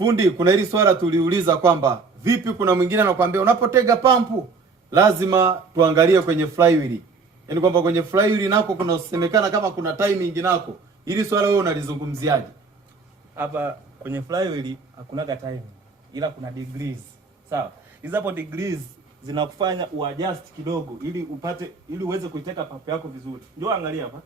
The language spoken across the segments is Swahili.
Fundi, kuna hili swala tuliuliza kwamba vipi, kuna mwingine anakuambia unapotega pampu lazima tuangalie kwenye flywheel. Yaani kwamba kwenye flywheel nako kunasemekana kama kuna timing nako. Hili swala wewe unalizungumziaje? Hapa kwenye flywheel hakunaga timing, ila kuna degrees. Sawa? Hizo hapo degrees zinakufanya uadjust kidogo ili uweze kuiteka pampu yako vizuri. Njoo angalia hapa.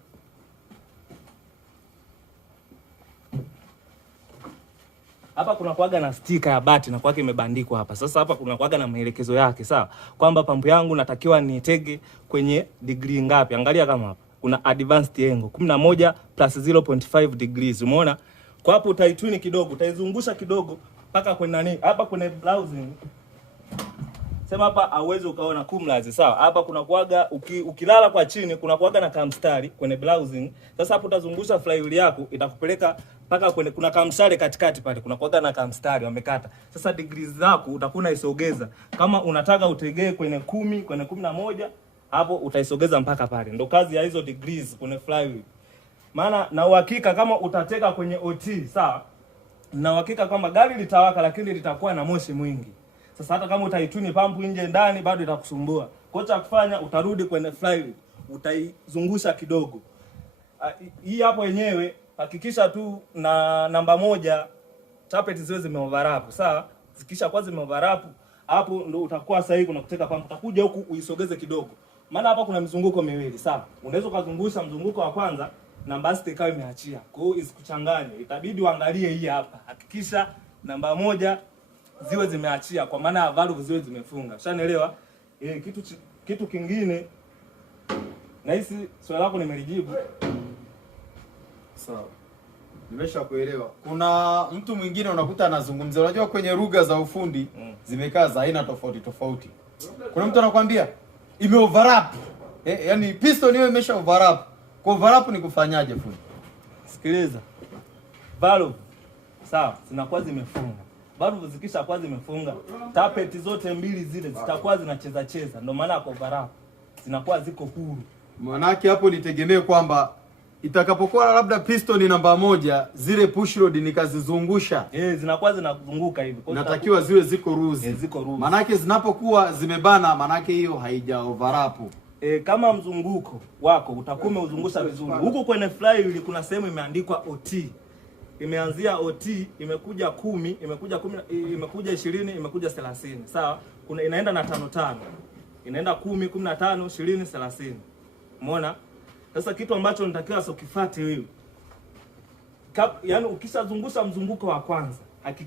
Hapa kuna kuaga na sticker ya bati na kwake imebandikwa hapa. Sasa hapa kuna kuaga na maelekezo yake, sawa? Kwamba pampu yangu natakiwa nitege kwenye degree ngapi. Angalia kama hapa. Kuna advanced angle 11 plus 0.5 degrees. Umeona? Kwa hapo utaitwini kidogo, utaizungusha kidogo mpaka kwenye nani? Hapa kwenye blousing. Sema hapa hauwezi ukaona kumlazi, sawa? Hapa kuna kuaga ukilala kwa chini kuna kuaga na kamstari kwenye blousing. Sasa hapo utazungusha flywheel yako itakupeleka mpaka kwenye kuna kamstari katikati pale. Kuna kuaga na kamstari wamekata. Sasa degrees zako utakuwa unaisogeza. Kama unataka utegee kwenye 10, kwenye 11, hapo utaisogeza mpaka pale. Ndio kazi ya hizo degrees kwenye flywheel. Maana na uhakika kama utateka kwenye OT, sawa? Na uhakika kwamba gari litawaka lakini litakuwa na moshi mwingi. Sasa hata kama utaituni pampu nje ndani bado itakusumbua. Kwa cha kufanya utarudi kwenye flywheel, utaizungusha kidogo. Hii hapo yenyewe hakikisha tu na namba 1 tappet ziwe zimeoverlap, sawa? Zikisha kwa zimeoverlap, hapo ndo utakuwa sahihi kuna kuteka pampu. Utakuja huku uisogeze kidogo. Maana hapa kuna mizunguko miwili, sawa? Unaweza kuzungusha mzunguko wa kwanza namba sita ikawa imeachia. Kwa hiyo isikuchanganye. Itabidi uangalie hii hapa. Hakikisha namba 1 ziwe zimeachia kwa maana valve ziwe zimefunga. Ushanielewa? Kitu kingine nahisi swali lako nimelijibu. Sawa. Nimeshakuelewa. Kuna mtu mwingine unakuta anazungumzia, unajua kwenye lugha za ufundi zimekaa za aina tofauti tofauti. Kuna mtu anakuambia ime overlap. Yaani piston hiyo imesha overlap. Kwa overlap ni kufanyaje fundi? Sikiliza. Valve sawa, zinakuwa zimefunga. Valve zikisha kwa zimefunga, tappet zote mbili zile zitakuwa zinacheza cheza. Ndio maana kwa overlap zinakuwa ziko huru. Maana yake hapo nitegemee kwamba itakapokuwa labda piston namba 1 zile push rod nikazizungusha, zinakuwa zinazunguka hivi. Kwa natakiwa ziwe ziko loose. Ziko loose. Maana yake zinapokuwa zimebana, maana yake hiyo haija overlap. Kama mzunguko wako utakuwa umeuzungusha vizuri. Huko kwenye flywheel kuna sehemu imeandikwa OT. Imeanzia OT, imekuja 10, imekuja 20, imekuja 30. Sawa? Kuna inaenda na 5. Inaenda 10, 15, 20, 30. Umeona? Sasa kitu ambacho nitakiwa ukifuate wewe. Yaani ukishazungusha mzunguko wa kwanza, hakika